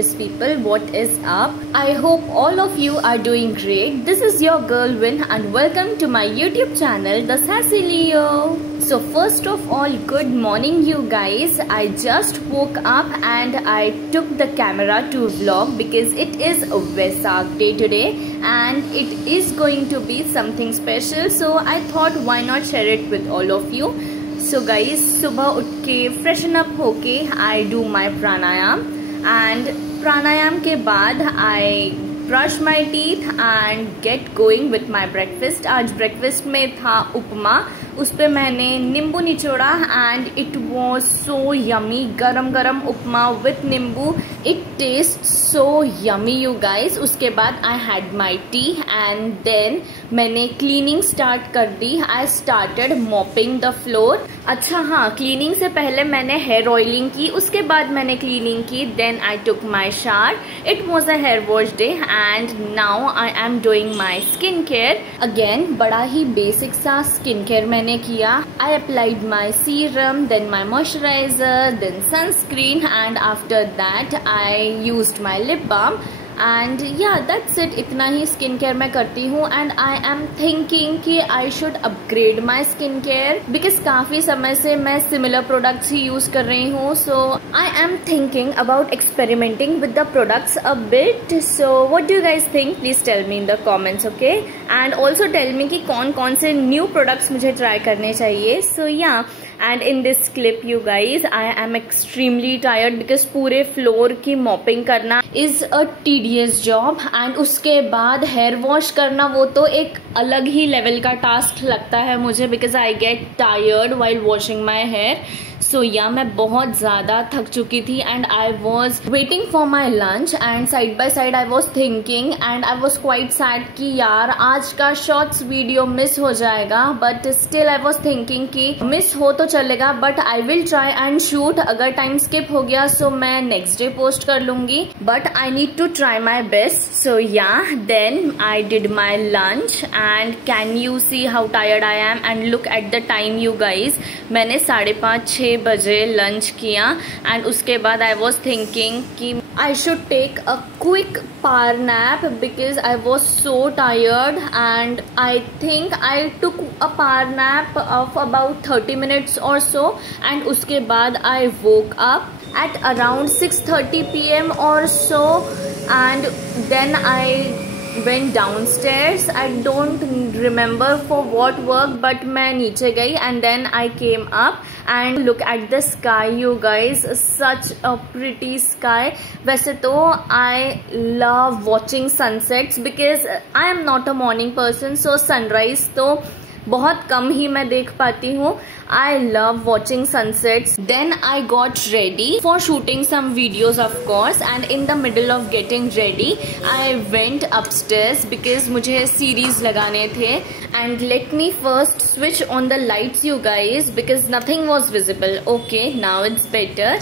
gorgeous people, what is up? I hope all of you are doing great. This is your girl Win and welcome to my YouTube channel The Sassy Leo. So first of all, good morning you guys. I just woke up and I took the camera to vlog because it is a Vesak day today and it is going to be something special. So I thought why not share it with all of you. So guys, सुबह उठ के freshen up होके I do my pranayam and pranayam के बाद I brush my teeth and get going with my breakfast. आज breakfast में था उपमा, उस पे मैंने नींबू निचोड़ा and it was so yummy. गरम गरम उपमा with नींबू, it tastes so yummy you guys. उसके बाद I had my tea and then मैंने cleaning start कर दी. I started mopping the floor. अच्छा हाँ, cleaning से पहले मैंने hair oiling की, उसके बाद मैंने cleaning की. Then I took my shower. It was a hair wash day and now I am doing my skincare. Again बड़ा ही basic सा skincare मैंने किया. I applied my serum, then my moisturizer, then sunscreen and after that I used my lip balm. And yeah, that's it. इतना ही skin care मैं करती हूँ and I am thinking कि I should upgrade my skin care because काफ़ी समय से मैं similar products ही use कर रही हूँ. So I am thinking about experimenting with the products a bit. So what do you guys think? Please tell me in the comments, okay? And also tell me कि कौन कौन से new products मुझे try करने चाहिए. So yeah. And in this clip you guys, I am extremely tired because पूरे floor की mopping करना is a tedious job and उसके बाद hair wash करना वो तो एक अलग ही level का task लगता है मुझे because I get tired while washing my hair. So yeah, मैं बहुत ज़्यादा थक चुकी थी and I was waiting for my lunch and side by side I was thinking and I was quite sad कि यार आज का shorts video miss हो जाएगा, but still I was thinking कि miss हो तो चलेगा but I will try and shoot. अगर time skip हो गया so मैं next day post कर लूँगी, but I need to try my best. So yeah, then I did my lunch and can you see how tired I am and look at the time you guys. मैंने 5:30-6 बजे lunch किया and उसके बाद आई was thinking कि I should take a quick power nap because I was so tired and I think I took a power nap of about 30 minutes और so and उसके बाद I woke up at around 6:30 PM or so and then I went downstairs. I don't remember for what work but मैं नीचे गई and then I came up and look at the sky you guys, such a pretty sky. वैसे तो I love watching sunsets because I am not a morning person so sunrise तो बहुत कम ही मैं देख पाती हूँ. I love watching sunsets. Then I got ready for shooting some videos of course and in the middle of getting ready I went upstairs because मुझे series लगाने थे and let me first switch on the lights you guys because nothing was visible. Okay, now it's better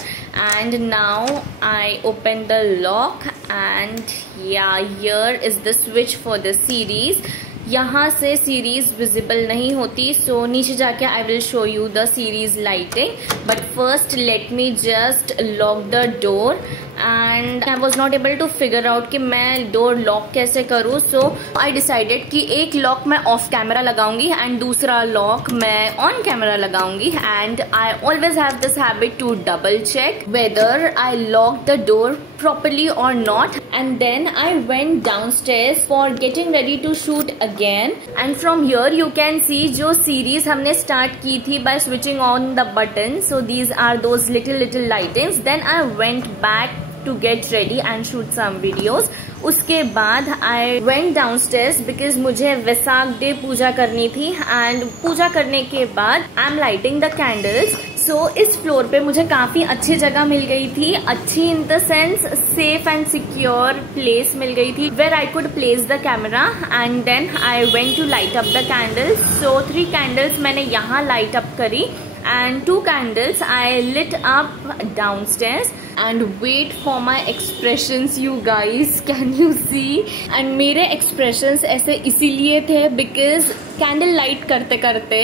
and now I open the lock and yeah, here is the switch for the series. यहाँ से series visible नहीं होती so नीचे जाके I will show you the series lighting but first let me just lock the door and I was not able to figure out कि मैं door lock कैसे करूँ. सो आई डिसाइडेड कि एक लॉक मैं ऑफ कैमरा लगाऊंगी एंड दूसरा lock मैं ऑन कैमरा लगाऊंगी and I always have this habit to double check whether I lock the door properly or not and then I went downstairs for getting ready to shoot again and from here you can see जो series हमने start की थी by switching on the button. So these are those little lightings. Then I went back to get ready and shoot some videos. उसके बाद I went downstairs because मुझे Vaisakh day पूजा करनी थी and पूजा करने के बाद I'm lighting the candles. So इस floor पे मुझे काफ़ी अच्छी जगह मिल गई थी, अच्छी in the sense safe and secure place मिल गई थी where I could place the camera and then I went to light up the candles. So 3 candles मैंने यहाँ light up करी and 2 candles I lit up downstairs and wait for my expressions you guys, can you see? and मेरे expressions ऐसे इसीलिए थे because candle light करते करते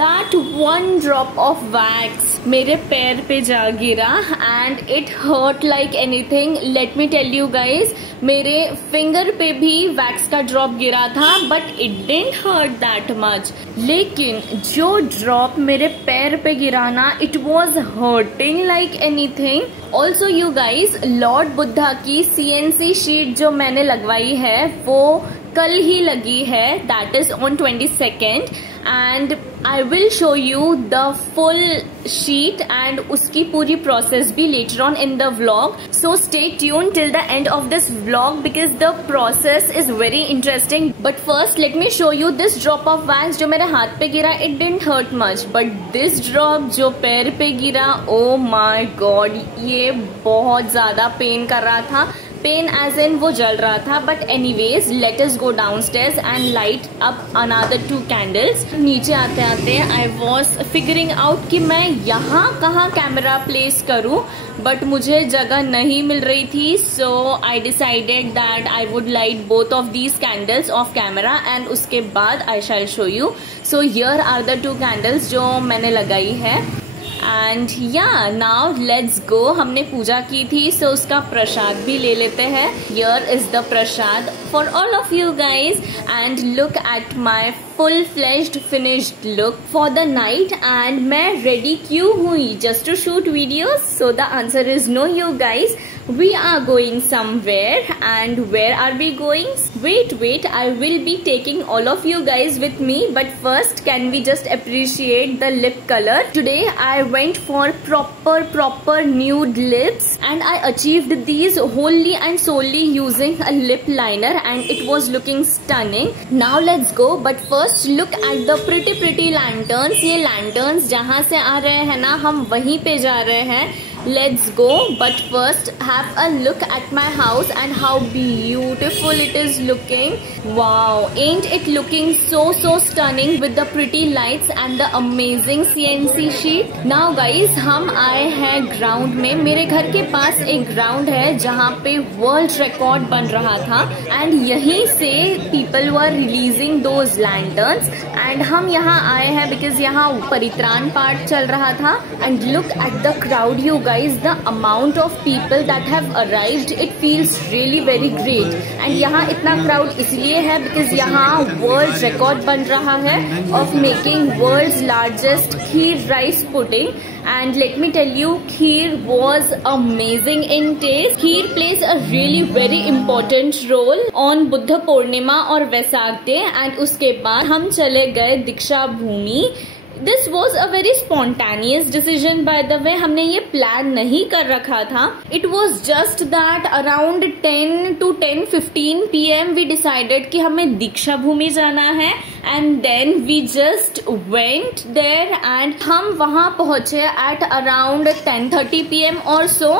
that one drop of wax मेरे पैर पे जा गिरा and it hurt like anything. Let me tell you guys, मेरे फिंगर पे भी वैक्स का ड्रॉप गिरा था but it didn't hurt that much. लेकिन जो ड्रॉप मेरे पैर पे गिरा ना, it was hurting like anything. Also you guys, Lord Buddha की CNC शीट जो मैंने लगवाई है वो कल ही लगी है, that is on 22nd, and I will show you the full sheet and उसकी पूरी process भी later on in the vlog. So stay tuned till the end of this vlog because the process is very interesting. But first let me show you this drop of wax जो मेरे हाथ पे गिरा. It didn't hurt much, but this drop जो पैर पे गिरा, oh my god, ये बहुत ज़्यादा पेन कर रहा था. पेन एज इन वो जल रहा था. But anyways let us go downstairs and light up another 2 candles. नीचे आते आते आई वॉज फिगरिंग आउट कि मैं यहाँ कहाँ कैमरा प्लेस करूँ, बट मुझे जगह नहीं मिल रही थी. So I decided that I would light both of these candles off camera and उसके बाद I shall show you. So here are the 2 candles जो मैंने लगाई है. एंड या नाउ लेट्स गो. हमने पूजा की थी सो उसका प्रसाद भी ले लेते हैं. Here is the prasad for all of you guys and look at my full fleshed finished look for the night. And मैं रेडी क्यों हुई? Just to shoot videos? So the answer is no you guys. We are going somewhere, and where are we going? Wait, I will be taking all of you guys with me, but first can we just appreciate the lip color? Today I went for proper nude lips and I achieved these wholly and solely using a lip liner and it was looking stunning. Now let's go, but first look at the pretty lanterns. ये lanterns जहाँ से आ रहे हैं ना, हम वहीं पे जा रहे हैं. Let's go, but first have a look at my house and how beautiful it is looking. Wow, ain't it looking so stunning with the pretty lights and the amazing CNC sheet. Now guys, हम आए हैं ground में. मेरे घर के पास एक ground है जहाँ पे वर्ल्ड रिकॉर्ड बन रहा था एंड यहीं से people were releasing those lanterns and हम यहाँ आए हैं because यहाँ परित्राण पाठ चल रहा था. And look at the crowd you guys, the amount of people that have arrived, it feels really very great. And यहाँ इतना crowd इसलिए है because यहाँ world record बन रहा है of making world's largest kheer rice pudding. And let me tell you, kheer was amazing in taste. Kheer plays a really very important role on Buddha Purnima और Vaisakh day. And उसके बाद हम चले गए दीक्षा भूमि. This was a very spontaneous decision by the way. हमने ये plan नहीं कर रखा था. It was just that around 10 to 10:15 PM we decided कि हमें दीक्षा भूमि जाना है and then we just went there and हम वहाँ पहुँचे at around 10:30 PM or so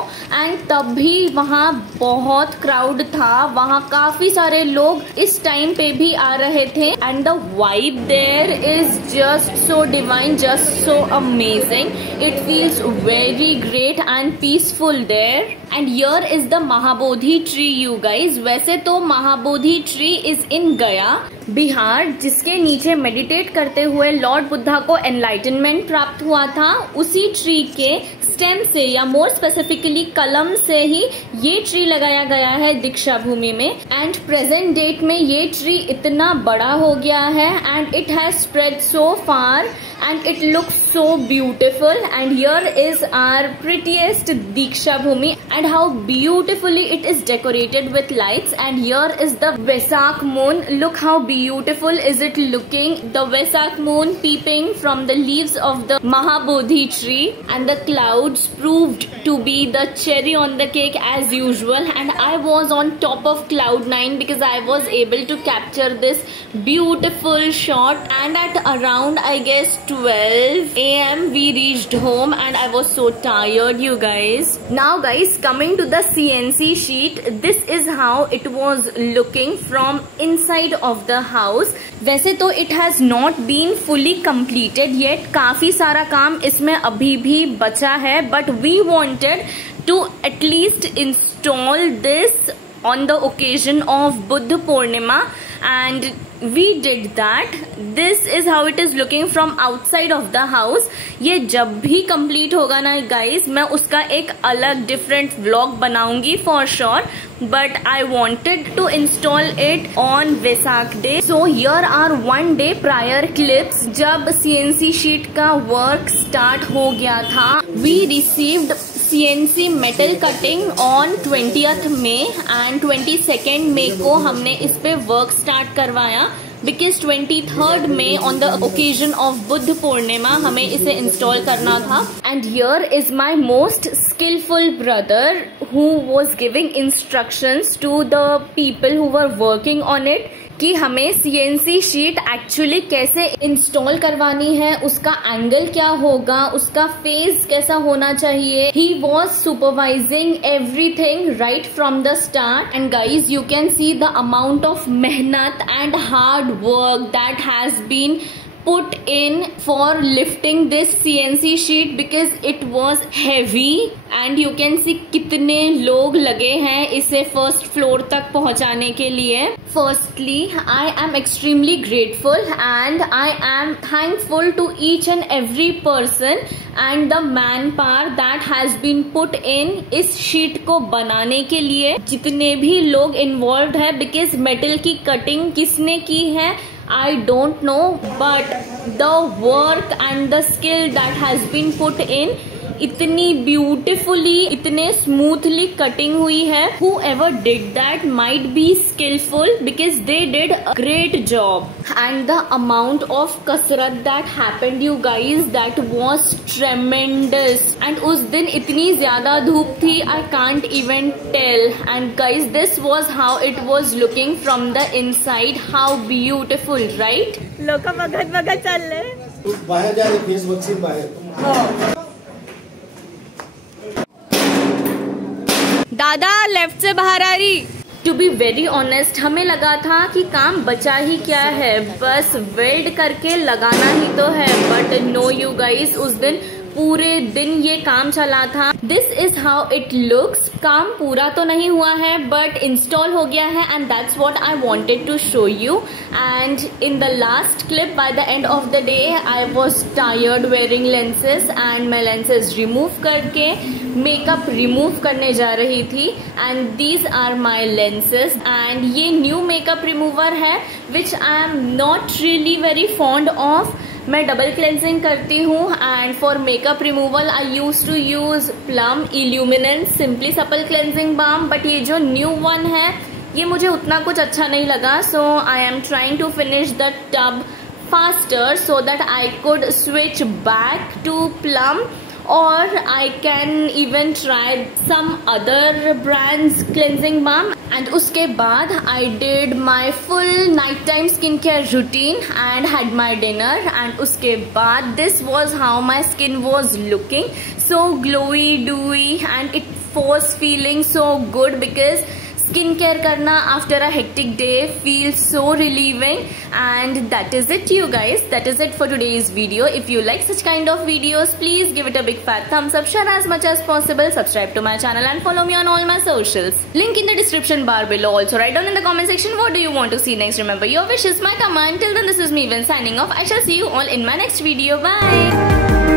and तब भी वहाँ बहुत crowd था. वहाँ काफी सारे लोग इस टाइम पे भी आ रहे थे and the vibe there is just so divine. Just so amazing. It feels very great and peaceful there. And here is the Mahabodhi tree you guys. वैसे तो Mahabodhi tree is in Gaya, Bihar, जिसके नीचे meditate करते हुए Lord Buddha को enlightenment प्राप्त हुआ था. उसी ट्री के स्टेम से या मोर स्पेसिफिकली कलम से ही ये ट्री लगाया गया है दीक्षा भूमि में. एंड प्रेजेंट डेट में ये ट्री इतना बड़ा हो गया है and it has spread so far and it looks so beautiful. And here is our prettiest Diksha Bhumi and how beautifully it is decorated with lights. And here is the Vesak moon. Look how beautiful is it looking. The Vesak moon peeping from the leaves of the Mahabodhi tree, and the clouds proved to be the cherry on the cake as usual. And I was on top of cloud 9 because I was able to capture this beautiful shot. And at around I guess 12 AM we reached home and I was so tired you guys. Now guys, coming to the CNC sheet, this is how it was looking from inside of the house. वैसे तो it has not been fully completed yet. काफी सारा काम इसमें अभी भी बचा है, but we wanted to at least install this on the occasion of Buddha Purnima and we did that. This is how it is looking from outside of the house. ये जब भी complete होगा ना guys, मैं उसका एक अलग different vlog बनाऊंगी for sure, but I wanted to install it on Vesak day. So here are 1 day prior clips जब CNC sheet का work start हो गया था. We received CNC metal cutting on 20th May and 22nd May को हमने इस पे work start करवाया, because 23rd May on the occasion of Buddha Purnima हमें इसे इंस्टॉल करना था. And here is my most skillful brother who was giving instructions to the people who were working on it कि हमें CNC शीट एक्चुअली कैसे install करवानी है, उसका एंगल क्या होगा, उसका फेस कैसा होना चाहिए. He was supervising everything right from the start, and guys you can see the amount of मेहनत and hard work that has been put in for lifting this CNC sheet because it was heavy, and you can see कितने लोग लगे हैं इसे first floor तक पहुंचाने के लिए. Firstly, I am extremely grateful and I am thankful to each and every person and the manpower that has been put in इस शीट को बनाने के लिए. जितने भी लोग इन्वॉल्व है, because मेटल की कटिंग किसने की है I don't know, but the work and the skill that has been put in, इतनी ब्यूटिफुली, इतने स्मूथली कटिंग हुई है. Whoever did that might be skillful because they did a great job. And the amount of कसरत that happened you guys, that was tremendous. And उस दिन इतनी ज्यादा धूप थी, I can't even tell. And guys, this was how it was looking from the inside. How beautiful, right? लोग बघत बघत चल रहे. तू बाहर जा रही, फेसबुक से बाहर. दादा लेफ्ट से बाहर आ रही. टू बी वेरी ऑनेस्ट, हमें लगा था कि काम बचा ही क्या है, बस वेल्ड करके लगाना ही तो है. बट नो यू गाइस, उस दिन पूरे दिन ये काम चला था. This is how it looks. काम पूरा तो नहीं हुआ है बट इंस्टॉल हो गया है, and that's what I wanted to show you. And in the last clip by the end of the day I was tired wearing lenses, and मैं लेंसेज रिमूव करके मेकअप रिमूव करने जा रही थी. And these are my lenses, and ये new makeup remover है which I am not really very fond of. मैं double cleansing करती हूँ, and for makeup removal I use to use plum eluminence simply supple cleansing balm. But ये जो new one है ये मुझे उतना कुछ अच्छा नहीं लगा, so I am trying to finish the tub faster so that I could switch back to Plum, or I can even try some other brands cleansing balm. And उसके बाद I did my full nighttime skincare routine and had my dinner, and उसके बाद this was how my skin was looking, so glowy, dewy, and it was feeling so good because skin care करना after a hectic day feels so relieving. And that is it you guys, that is it for today's video. If you like such kind of videos, please give it a big fat thumbs up, share as much as possible, subscribe to my channel and follow me on all my socials. Link in the description bar below. Also write down in the comment section what do you want to see next. Remember, your wish is my command. Till then, this is me Vin signing off. I shall see you all in my next video. Bye.